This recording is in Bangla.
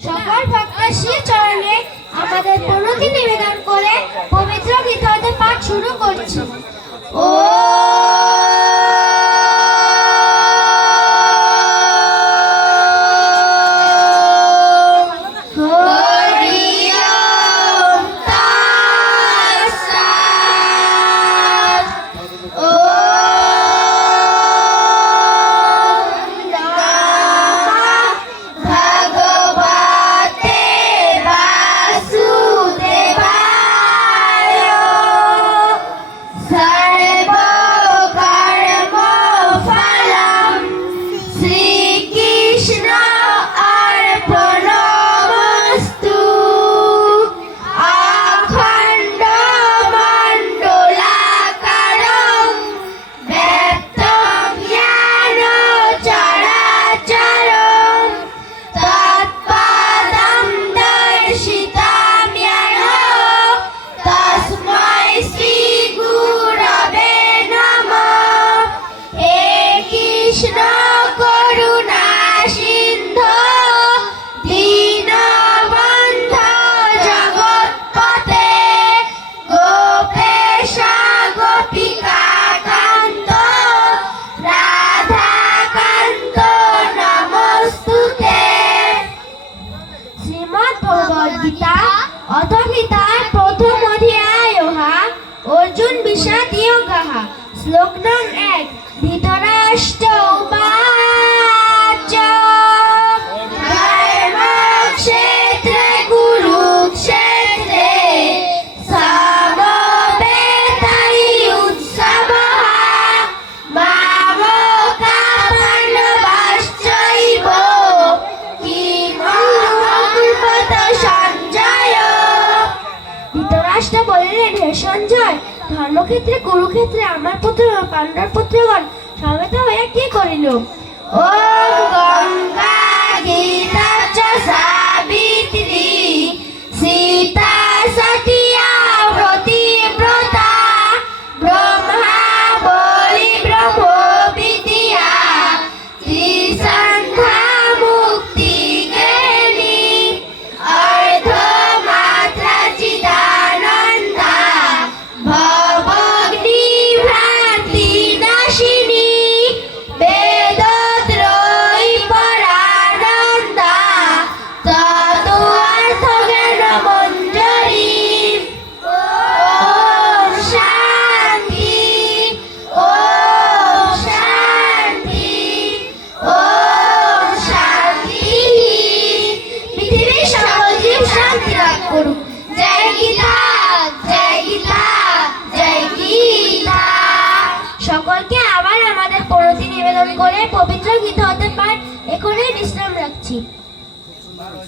সকল ভক্তের শ্রী চরণে আমাদের প্রণতি নিবেদন করে পবিত্র গীতাতে পাঠ শুরু করছি। ও গীতা গীতার প্রথম অধ্যায় অর্জুন বিষাদ যোগः শ্লোক নং এক ধৃতরাষ্ট্র সঞ্জয়, ধর্মক্ষেত্রে, কুরুক্ষেত্রে আমার পুত্র পাণ্ডব পুত্রগণ সমবেত হইয়া কি করিল? ও গঙ্গা গীতা চ সাবিত্রী, সীতা সতিয়া প্রতিব্রতা ব্রহ্মা বলি ব্রহ্ম করে পবিত্র গীতা হতে